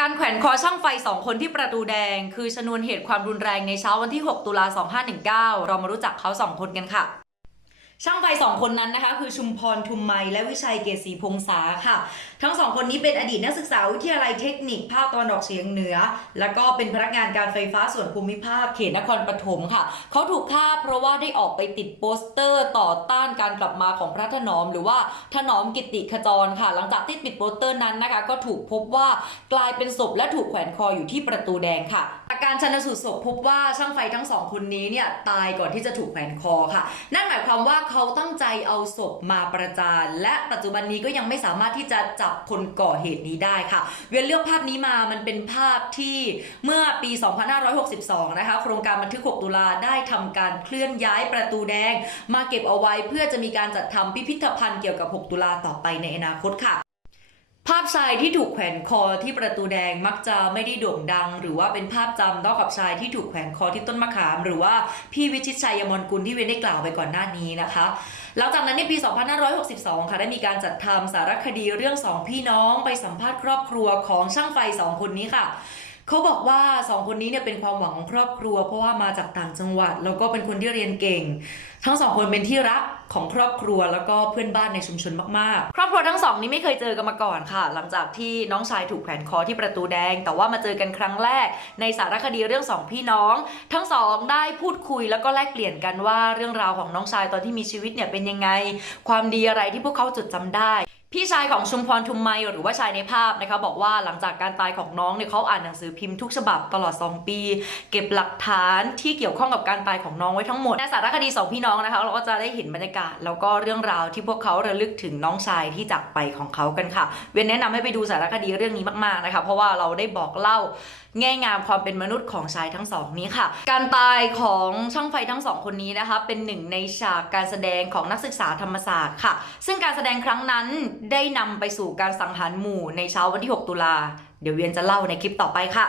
การแขวนคอช่างไฟ 2 คนที่ประตูแดง คือชนวนเหตุความรุนแรงในเช้าวันที่ 6 ตุลา 2519 เรามารู้จักเขา 2 คนกันค่ะช่างไฟสองคนนั้นนะคะ คือชุมพรทุมไมและวิชัยเกษีพงษาค่ะ ทั้งสองคนนี้เป็นอดีตนักศึกษาวิทยาลัยเทคนิคภาคตะวันออกเฉียงเหนือ แล้วก็เป็นพนักงานการไฟฟ้าส่วนภูมิภาคเขตนครปฐมค่ะเขาถูกฆ่าเพราะว่าได้ออกไปติดโปสเตอร์ต่อต้านการกลับมาของพระถนอม หรือว่าถนอมกิติขจรค่ะ หลังจากที่ติดโปสเตอร์นั้นนะคะ ก็ถูกพบว่ากลายเป็นศพและถูกแขวนคออยู่ที่ประตูแดงค่ะจากการชันสูตรศพพบว่าช่างไฟทั้งสองคนนี้เนี่ยตายก่อนที่จะถูกแขวนคอค่ะ นั่นหมายความว่าเขาตั้งใจเอาศพมาประจานและปัจจุบันนี้ก็ยังไม่สามารถที่จะจับคนก่อเหตุนี้ได้ค่ะ เวียนเลือกภาพนี้มามันเป็นภาพที่เมื่อปี 2562 นะคะ โครงการบันทึก 6 ตุลาได้ทำการเคลื่อนย้ายประตูแดง มาเก็บเอาไว้เพื่อจะมีการจัดทำพิพิธภัณฑ์เกี่ยวกับ 6 ตุลาต่อไปในอนาคตค่ะ ภาพชายที่ถูกแขวนคอที่ประตูแดงมักจะไม่ได้โด่งดัง หรือว่าเป็นภาพจำเท่ากับชายที่ถูกแขวนคอที่ต้นมะขาม หรือว่าพี่วิชิตชัยยมนกุลที่เวนได้กล่าวไปก่อนหน้านี้นะคะ หลังจากนั้นในปี 2562 ค่ะได้มีการจัดทำสารคดีเรื่องสองพี่น้องไปสัมภาษณ์ครอบครัวของช่างไฟสองคนนี้ค่ะ เขาบอกว่าสองคนนี้เนี่ยเป็นความหวังของครอบครัว เพราะว่ามาจากต่างจังหวัด แล้วก็เป็นคนที่เรียนเก่ง ทั้งสองคนเป็นที่รักของครอบครัวแล้วก็เพื่อนบ้านในชุมชนมากๆ ครอบครัวทั้งสองนี้ไม่เคยเจอกันมาก่อนค่ะ หลังจากที่น้องชายถูกแขวนคอที่ประตูแดง แต่ว่ามาเจอกันครั้งแรก ในสารคดีเรื่องสองพี่น้อง ทั้งสองได้พูดคุยแล้วก็แลกเปลี่ยนกันว่าเรื่องราวของน้องชายตอนที่มีชีวิตเนี่ยเป็นยังไง ความดีอะไรที่พวกเขาจดจำได้ พี่ชายของชุมพรทุมไมหรือว่าชายในภาพนะคะบอกว่าหลังจากการตายของน้องเนี่ยเขาอ่านหนังสือพิมพ์ทุกฉบับตลอด 2 ปี เก็บหลักฐานที่เกี่ยวข้องกับการตายของน้องไว้ทั้งหมดในสารคดีสองพี่น้องนะคะเราก็จะได้เห็นบรรยากาศ แล้วก็เรื่องราวที่พวกเขาระลึกถึงน้องชายที่จากไปของเขากันค่ะ เวียนแนะนำให้ไปดูสารคดีเรื่องนี้มากๆนะคะเพราะว่าเราได้บอกเล่าแง่งามความเป็นมนุษย์ของชายทั้งสองนี้ค่ะ การตายของช่างไฟทั้งสองคนนี้นะคะ เป็นหนึ่งในฉากการแสดงของนักศึกษาธรรมศาสตร์ค่ะ ซึ่งการแสดงครั้งนั้นได้นำไปสู่การสังหารหมู่ในเช้าวันที่ 6 ตุลา เดี๋ยวเวียนจะเล่าในคลิปต่อไปค่ะ